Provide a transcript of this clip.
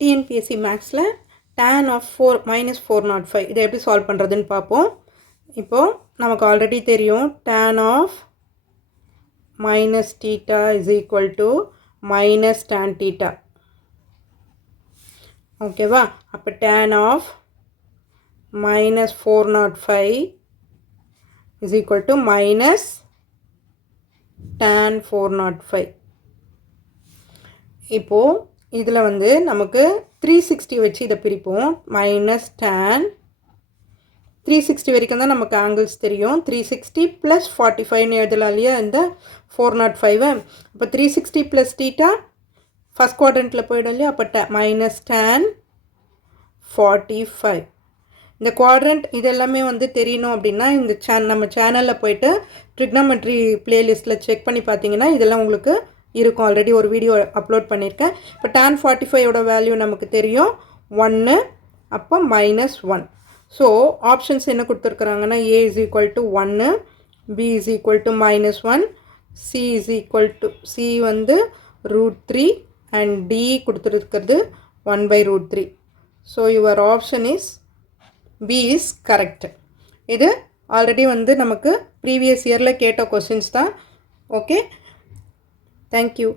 TNPSC மேக்ஸில் tan of 4 minus 405 இதை எப்படி சால்வ் பண்ணுறதுன்னு பார்ப்போம். இப்போது நமக்கு ஆல்ரெடி தெரியும் tan of minus theta is equal to minus tan theta. ஓகேவா? அப்போ tan of minus 405 is equal to minus tan 405. இப்போது இதில் வந்து நமக்கு 360 வச்சு இதை பிரிப்போம். மைனஸ் tan 360 வரைக்கும் தான் நமக்கு ஆங்கிள்ஸ் தெரியும். 360 ப்ளஸ் 45ன்னு எழுதலாம் இல்லையா இந்த 405. அப்போ 360 ப்ளஸ் தீட்டா ஃபஸ்ட் குவாட்ரண்ட்டில் போய்டும் இல்லையா? அப்போ மைனஸ் tan 45. இந்த குவாட்ரண்ட் இதெல்லாமே வந்து தெரியணும் அப்படின்னா இந்த நம்ம சேனலில் போய்ட்டு ட்ரிக்னாமெட்ரி பிளேலிஸ்ட்டில் செக் பண்ணி பார்த்தீங்கன்னா இதெல்லாம் உங்களுக்கு இருக்கும். ஆல்ரெடி ஒரு வீடியோ அப்லோட் பண்ணியிருக்கேன். இப்போ tan 45ஓட வேல்யூ நமக்கு தெரியும் 1. அப்போ மைனஸ் 1. ஸோ ஆப்ஷன்ஸ் என்ன கொடுத்துருக்குறாங்கன்னா a is equal to 1, b is equal to minus 1, c is equal to c வந்து √3 and d கொடுத்துருக்கிறது 1/√3. So your option is b is correct. இது ஆல்ரெடி வந்து நமக்கு ப்ரீவியஸ் இயரில் கேட்ட கொஸ்டின்ஸ் தான். Okay, thank you.